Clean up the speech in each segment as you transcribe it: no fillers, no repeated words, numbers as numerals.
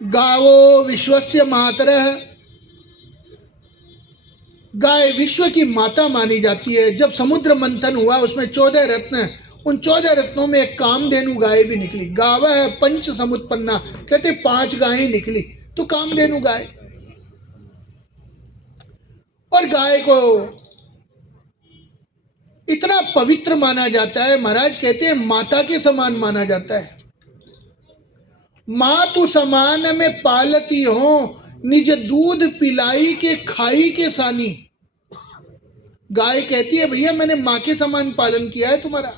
गावो विश्वस्य मातरः, गाय विश्व की माता मानी जाती है। जब समुद्र मंथन हुआ उसमें 14 रत्न, उन 14 रत्नों में एक कामधेनु गाय भी निकली। गावः पंच समुत्पन्ना, कहते 5 गायें निकली तो कामधेनु गाय। और गाय को इतना पवित्र माना जाता है, महाराज कहते हैं माता के समान माना जाता है। माँ तू समान में पालती हो, निज दूध पिलाई के खाई के सानी। गाय कहती है भैया मैंने माँ के समान पालन किया है तुम्हारा।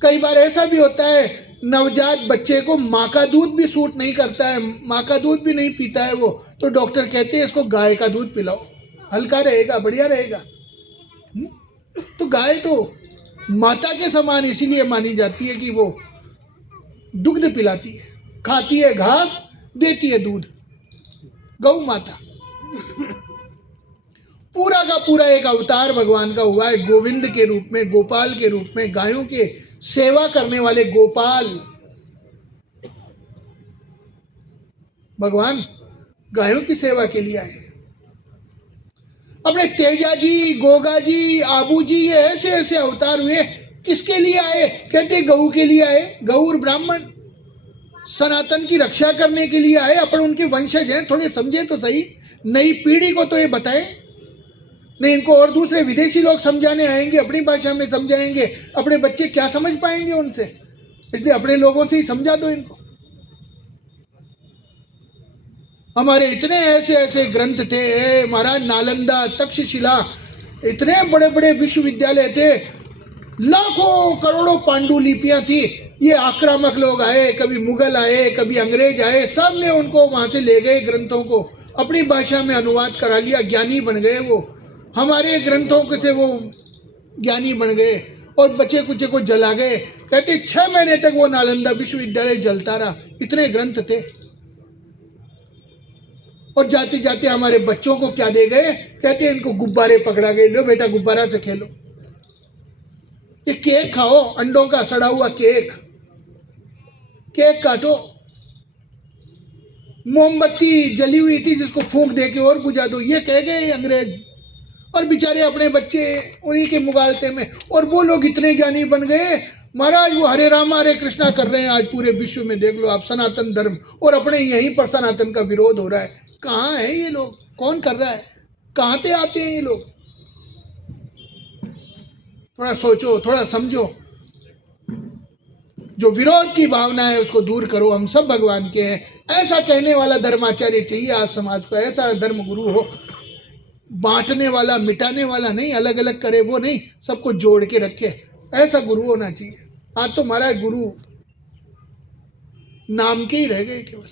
कई बार ऐसा भी होता है नवजात बच्चे को माँ का दूध भी सूट नहीं करता है, माँ का दूध भी नहीं पीता है वो, तो डॉक्टर कहते हैं इसको गाय का दूध पिलाओ, हल्का रहेगा, बढ़िया रहेगा। तो गाय तो माता के समान इसीलिए मानी जाती है कि वो दुग्ध पिलाती है, खाती है घास, देती है दूध। गौ माता पूरा का पूरा एक अवतार भगवान का हुआ है, गोविंद के रूप में, गोपाल के रूप में, गायों के सेवा करने वाले गोपाल। भगवान गायों की सेवा के लिए आए। अपने तेजा जी, गोगा जी, आबू जी, ये ऐसे ऐसे अवतार हुए, किसके लिए आए? कहते गऊ के लिए आए। गौर ब्राह्मण सनातन की रक्षा करने के लिए आए। अपन उनके वंशज हैं, थोड़े समझे तो सही, नई पीढ़ी को तो ये बताएं। नहीं इनको और दूसरे विदेशी लोग समझाने आएंगे, अपनी भाषा में समझाएंगे, अपने बच्चे क्या समझ पाएंगे उनसे? इसलिए अपने लोगों से ही समझा दो इनको। हमारे इतने ऐसे ऐसे ग्रंथ थे महाराज, नालंदा, तक्षशिला, इतने बड़े बड़े विश्वविद्यालय थे, लाखों करोड़ों पांडुलिपियां थी। ये आक्रामक लोग आए, कभी मुगल आए, कभी अंग्रेज आए, सब ने उनको वहाँ से ले गए, ग्रंथों को अपनी भाषा में अनुवाद करा लिया, ज्ञानी बन गए वो। हमारे ग्रंथों से वो ज्ञानी बन गए और बचे कुचे को जला गए। कहते 6 महीने तक वो नालंदा विश्वविद्यालय जलता रहा, इतने ग्रंथ थे। और जाते जाते हमारे बच्चों को क्या दे गए? कहते इनको गुब्बारे पकड़ा गए, लो बेटा गुब्बारा से खेलो। ये केक खाओ, अंडों का सड़ा हुआ केक, केक काटो। मोमबत्ती जली हुई थी जिसको फूंक दे के और बुझा दो, ये कह गए अंग्रेज। और बेचारे अपने बच्चे उन्हीं के मुगालते में, और वो लोग इतने ज्ञानी बन गए महाराज, वो हरे रामा हरे कृष्णा कर रहे हैं आज पूरे विश्व में। देख लो आप सनातन धर्म, और अपने यहीं पर सनातन का विरोध हो रहा है। कहाँ है ये लोग? कौन कर रहा है? कहाँ से आते हैं ये लोग? थोड़ा सोचो, थोड़ा समझो। जो विरोध की भावना है उसको दूर करो। हम सब भगवान के हैं, ऐसा कहने वाला धर्माचार्य चाहिए आज समाज को। ऐसा धर्म गुरु हो, बांटने वाला, मिटाने वाला नहीं, अलग अलग करे वो नहीं, सबको जोड़ के रखे, ऐसा गुरु होना चाहिए। आज तो महाराज गुरु नाम के ही रह गए केवल।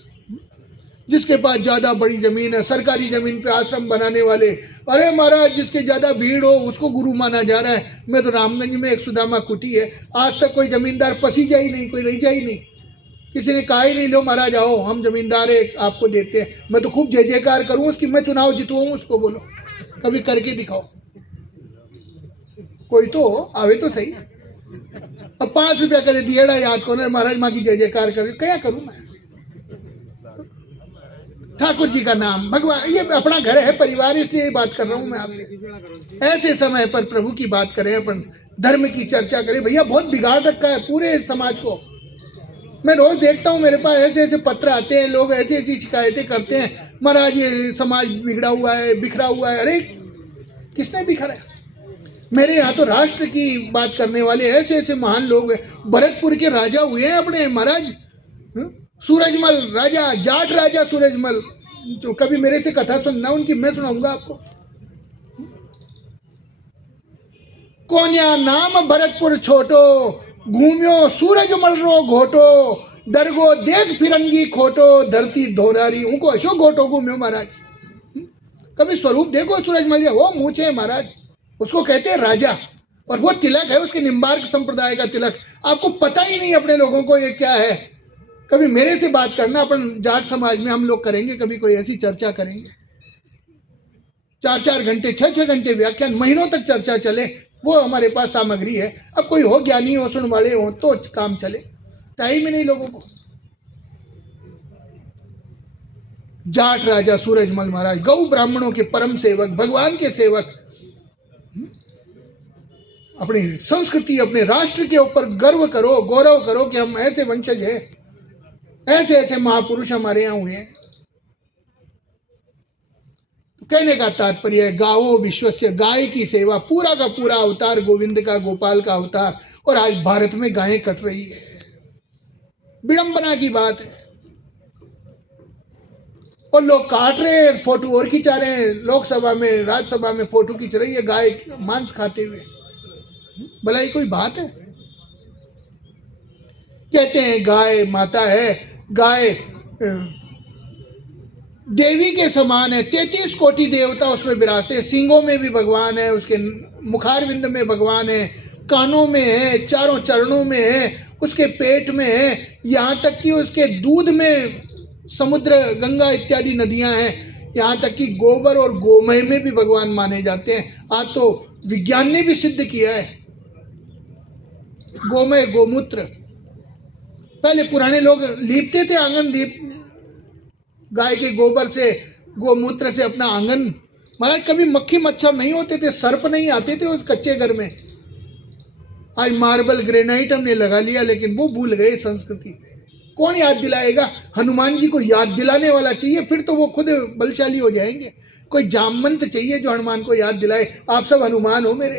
जिसके पास ज़्यादा बड़ी ज़मीन है, सरकारी ज़मीन पे आश्रम बनाने वाले, अरे महाराज जिसके ज़्यादा भीड़ हो उसको गुरु माना जा रहा है। मैं तो रामगंज में एक सुदामा कुटी है, आज तक कोई ज़मींदार पसीजा ही नहीं, कोई रह ही नहीं। किसी ने कहा ही नहीं लो महाराज आओ हम ज़मींदार है आपको देते हैं। मैं तो खूब जय जयकार करूँ उसकी, मैं चुनाव जितवाऊँ उसको, बोलो कभी करके दिखाओ। कोई तो आवे तो सही। अब 5 रुपया करे दिएड़ा याद करो महाराज माँ की जय जयकार करे, क्या करूँ मैं? ठाकुर जी का नाम, भगवान, ये अपना घर है, परिवार, इसलिए ये बात कर रहा हूँ मैं आपसे। ऐसे समय पर प्रभु की बात करें, अपन धर्म की चर्चा करें। भैया बहुत बिगाड़ रखा है पूरे समाज को। मैं रोज देखता हूँ मेरे पास ऐसे ऐसे पत्र आते हैं, लोग ऐसी ऐसी शिकायतें करते हैं, महाराज ये समाज बिगड़ा हुआ है, बिखरा हुआ है। अरे किसने बिखरा है? मेरे यहाँ तो राष्ट्र की बात करने वाले ऐसे ऐसे महान लोग हैं। भरतपुर के राजा हुए हैं अपने महाराज, सूरजमल राजा, जाट राजा सूरजमल, जो कभी मेरे से कथा सुनना उनकी, मैं सुनाऊंगा आपको। कोन्या नाम भरतपुर छोटो, घूम्यो सूरजमल रो घोटो, दरगो देख फिरंगी खोटो, धरती धोरारी उनको अशोक घोटो घूम्यो महाराज। कभी स्वरूप देखो सूरजमल, वो मूछे है महाराज, उसको कहते हैं राजा, और वो तिलक है उसके निम्बार्क संप्रदाय का तिलक। आपको पता ही नहीं अपने लोगों को ये क्या है। कभी मेरे से बात करना, अपन जाट समाज में हम लोग करेंगे, कभी कोई ऐसी चर्चा करेंगे, 4-4 घंटे 6-6 घंटे व्याख्यान, महीनों तक चर्चा चले, वो हमारे पास सामग्री है। अब कोई हो ज्ञानी हो, सुन वाले हो तो काम चले, टाइम ही नहीं लोगों को। जाट राजा सूरजमल महाराज, गौ ब्राह्मणों के परम सेवक, भगवान के सेवक, अपनी संस्कृति, अपने राष्ट्र के ऊपर गर्व करो, गौरव करो कि हम ऐसे वंशज हैं, ऐसे ऐसे महापुरुष हमारे यहाँ हुए हैं। तो कहने का तात्पर्य है, गावो विश्वस्य, गाय की सेवा, पूरा का पूरा अवतार गोविंद का, गोपाल का अवतार, और आज भारत में गायें कट रही है। विडंबना की बात है। और लोग काट रहे हैं, फोटो और खिंचा रहे हैं, लोकसभा में, राज्यसभा में फोटो खिंच रही है गाय मांस खाते हुए। भला ये कोई बात है? कहते हैं गाय माता है, गाय देवी के समान है, 33 कोटि देवता उसमें विराजते हैं, सींगों में भी भगवान है, उसके मुखारविंद में भगवान है, कानों में है, चारों चरणों में है, उसके पेट में है, यहाँ तक कि उसके दूध में समुद्र, गंगा इत्यादि नदियाँ हैं, यहाँ तक कि गोबर और गोमय में भी भगवान माने जाते हैं। आज तो विज्ञान ने भी सिद्ध किया है, गोमय, गोमूत्र, पहले पुराने लोग लीपते थे आंगन, गाय के गोबर से, गोमूत्र से अपना आंगन। महाराज कभी मक्खी मच्छर नहीं होते थे, सर्प नहीं आते थे उस कच्चे घर में। आज मार्बल, ग्रेनाइट हमने लगा लिया, लेकिन वो भूल गए संस्कृति। कौन याद दिलाएगा? हनुमान जी को याद दिलाने वाला चाहिए, फिर तो वो खुद बलशाली हो जाएंगे। कोई जामवंत चाहिए जो हनुमान को याद दिलाए, आप सब हनुमान हो मेरे।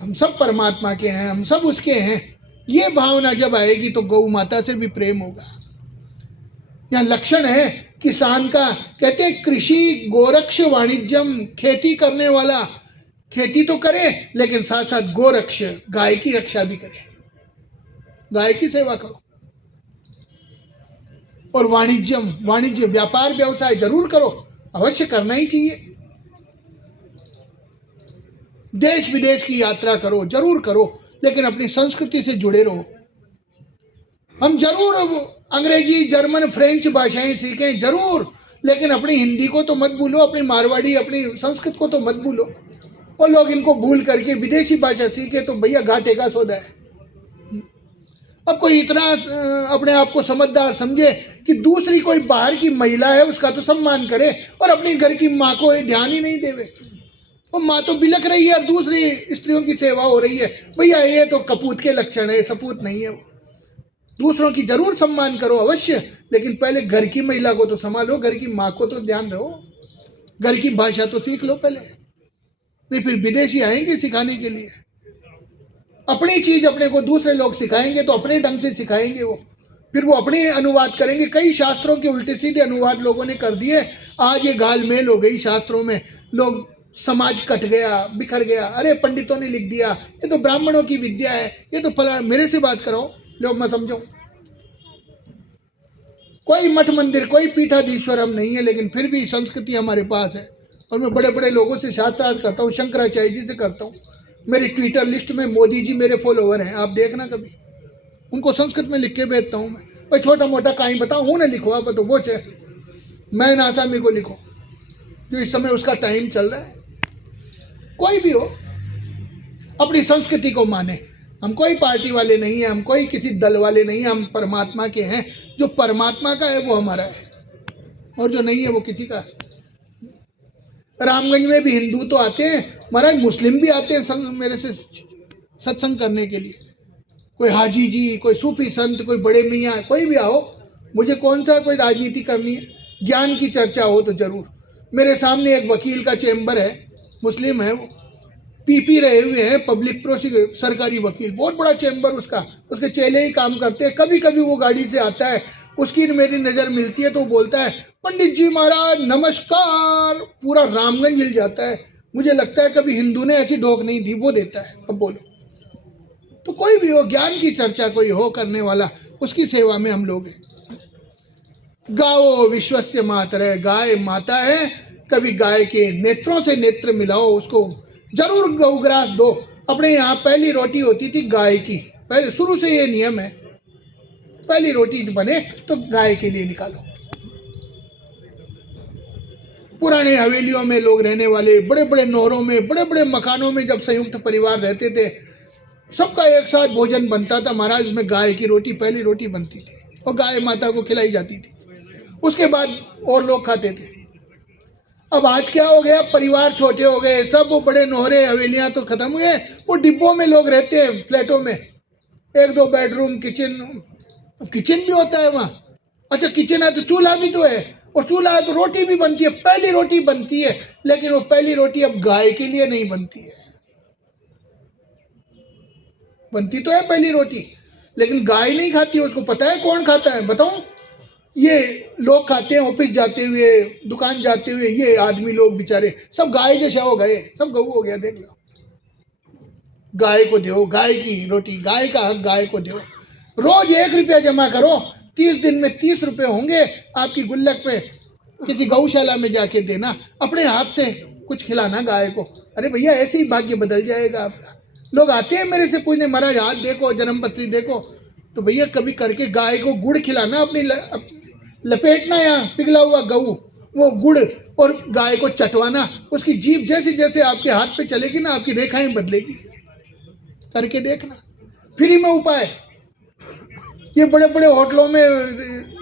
हम सब परमात्मा के हैं, हम सब उसके हैं। ये भावना जब आएगी तो गौ माता से भी प्रेम होगा। यहाँ लक्षण है किसान का, कहते हैं कृषि गोरक्ष वाणिज्यम, खेती करने वाला खेती तो करे लेकिन साथ साथ गोरक्ष, गाय की रक्षा भी करे, गाय की सेवा करो। और वाणिज्यम, वाणिज्य, व्यापार व्यवसाय जरूर करो, अवश्य करना ही चाहिए। देश विदेश की यात्रा करो, जरूर करो, लेकिन अपनी संस्कृति से जुड़े रहो। हम जरूर अंग्रेजी, जर्मन, फ्रेंच भाषाएं सीखें जरूर, लेकिन अपनी हिंदी को तो मत भूलो, अपनी मारवाड़ी, अपनी संस्कृत को तो मत भूलो। और लोग इनको भूल करके विदेशी भाषा सीखे तो भैया घाटे का सौदा है। अब कोई इतना अपने आप को समझदार समझे कि दूसरी कोई बाहर की महिला है उसका तो सम्मान करे, और अपनी घर की माँ को ध्यान ही नहीं देवे। वो माँ तो बिलख रही है और दूसरी स्त्रियों की सेवा हो रही है। भैया ये तो कपूत के लक्षण है, सपूत नहीं है वो। दूसरों की जरूर सम्मान करो अवश्य, लेकिन पहले घर की महिला को तो संभालो, घर की माँ को तो ध्यान रहो, घर की भाषा तो सीख लो पहले, नहीं फिर विदेशी आएंगे सिखाने के लिए। अपनी चीज अपने को दूसरे लोग सिखाएंगे तो अपने ढंग से सिखाएंगे वो, फिर वो अपने अनुवाद करेंगे। कई शास्त्रों के उल्टे सीधे अनुवाद लोगों ने कर दिए। आज ये घालमेल हो गई शास्त्रों में, लोग, समाज कट गया, बिखर गया। अरे पंडितों ने लिख दिया, ये तो ब्राह्मणों की विद्या है, ये तो फला, मेरे से बात करो, लोग मैं समझो। कोई मठ मंदिर, कोई पीठाधीश्वर हम नहीं है, लेकिन फिर भी संस्कृति हमारे पास है। और मैं बड़े बड़े लोगों से साक्षात करता हूँ, शंकराचार्य जी से करता हूँ। मेरी ट्विटर लिस्ट में मोदी जी मेरे फॉलोवर हैं, आप देखना कभी, उनको संस्कृत में लिख के भेजता हूँ मैं। भाई छोटा मोटा कहीं बताओ, हूँ ना लिखो आप तो वो चे मैं नासामी को लिखो, जो इस समय उसका टाइम चल रहा है। कोई भी हो अपनी संस्कृति को माने। हम कोई पार्टी वाले नहीं हैं, हम कोई किसी दल वाले नहीं हैं, हम परमात्मा के हैं। जो परमात्मा का है वो हमारा है, और जो नहीं है वो किसी का है। रामगंज में भी हिंदू तो आते हैं महाराज, मुस्लिम भी आते हैं मेरे से सत्संग करने के लिए। कोई हाजी जी, कोई सूफी संत, कोई बड़े मियाँ, कोई भी आओ, मुझे कौन सा कोई राजनीति करनी है। ज्ञान की चर्चा हो तो जरूर। मेरे सामने एक वकील का चैम्बर है, मुस्लिम है वो, पीपी रहे हुए हैं, पब्लिक प्रोसिक्यूटर, सरकारी वकील, बहुत बड़ा चैम्बर उसका, उसके चेले ही काम करते हैं। कभी कभी वो गाड़ी से आता है, उसकी मेरी नज़र मिलती है तो बोलता है पंडित जी महाराज नमस्कार, पूरा रामगंज हिल जाता है। मुझे लगता है कभी हिंदू ने ऐसी ढोक नहीं दी, वो देता है। अब बोलो, तो कोई भी हो, ज्ञान की चर्चा कोई हो करने वाला, उसकी सेवा में हम लोग हैं। गाओ विश्वस्य मातरः, गाय माता है। कभी गाय के नेत्रों से नेत्र मिलाओ, उसको जरूर गौग्रास दो। अपने यहाँ पहली रोटी होती थी गाय की, पहले शुरू से ये नियम है, पहली रोटी बने तो गाय के लिए निकालो। पुराने हवेलियों में लोग रहने वाले, बड़े बड़े नौरों में, बड़े बड़े मकानों में जब संयुक्त परिवार रहते थे, सबका एक साथ भोजन बनता था महाराज। उसमें गाय की रोटी पहली रोटी बनती थी और गाय माता को खिलाई जाती थी, उसके बाद और लोग खाते थे। अब आज क्या हो गया, परिवार छोटे हो गए, सब वो बड़े नोहरे हवेलियां तो खत्म हुए, वो डिब्बों में लोग रहते हैं, फ्लैटों में, एक दो बेडरूम, किचन भी होता है वहाँ। अच्छा किचन है तो चूल्हा भी तो है, और चूल्हा है तो रोटी भी बनती है, पहली रोटी बनती है, लेकिन वो पहली रोटी अब गाय के लिए नहीं बनती है। बनती तो है पहली रोटी, लेकिन गाय नहीं खाती है। उसको पता है कौन खाता है, बताऊं? ये लोग खाते हैं, ऑफिस जाते हुए, दुकान जाते हुए, ये आदमी लोग बेचारे सब गाय जैसा हो गए, सब गऊ हो गया। देख लो, गाय को दो, गाय की रोटी, गाय का हक गाय को दो। रोज 1 रुपया जमा करो, 30 दिन में 30 रुपये होंगे आपकी गुल्लक पे। किसी गौशाला में जाके देना, अपने हाथ से कुछ खिलाना गाय को। अरे भैया ऐसे ही भाग्य बदल जाएगा आपका। लोग आते हैं मेरे से पूछने, महाराज हाथ देखो, जन्मपत्री देखो, तो भैया कभी करके गाय को गुड़ खिलाना, अपनी लपेटना यहाँ पिघला हुआ गऊ, वो गुड़, और गाय को चटवाना। उसकी जीभ जैसे जैसे आपके हाथ पे चलेगी ना, आपकी रेखाएं बदलेगी। करके देखना, फ्री में उपाय। ये बड़े बड़े होटलों में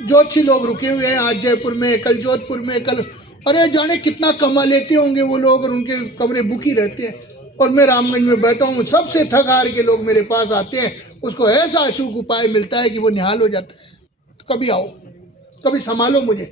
ज्योतिषी लोग रुके हुए हैं, आज जयपुर में, कल जोधपुर में, कल, अरे जाने कितना कमा लेते होंगे वो लोग, और उनके कमरे बुक ही रहते हैं। और मैं रामगंज में बैठा हूँ, सबसे थक हार के लोग मेरे पास आते हैं, उसको ऐसा अचूक उपाय मिलता है कि वो निहाल हो जाता है। तो कभी आओ, कभी संभालो मुझे।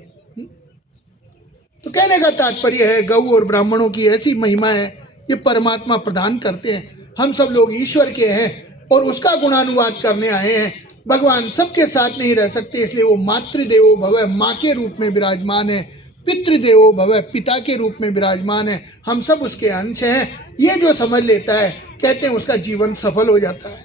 तो कहने का तात्पर्य है, गऊ और ब्राह्मणों की ऐसी महिमा है, ये परमात्मा प्रदान करते हैं। हम सब लोग ईश्वर के हैं और उसका गुणानुवाद करने आए हैं। भगवान सबके साथ नहीं रह सकते, इसलिए वो मातृदेवो भव, माँ के रूप में विराजमान है, पितृदेवो भव, पिता के रूप में विराजमान है। हम सब उसके अंश हैं। ये जो समझ लेता है, कहते हैं उसका जीवन सफल हो जाता है।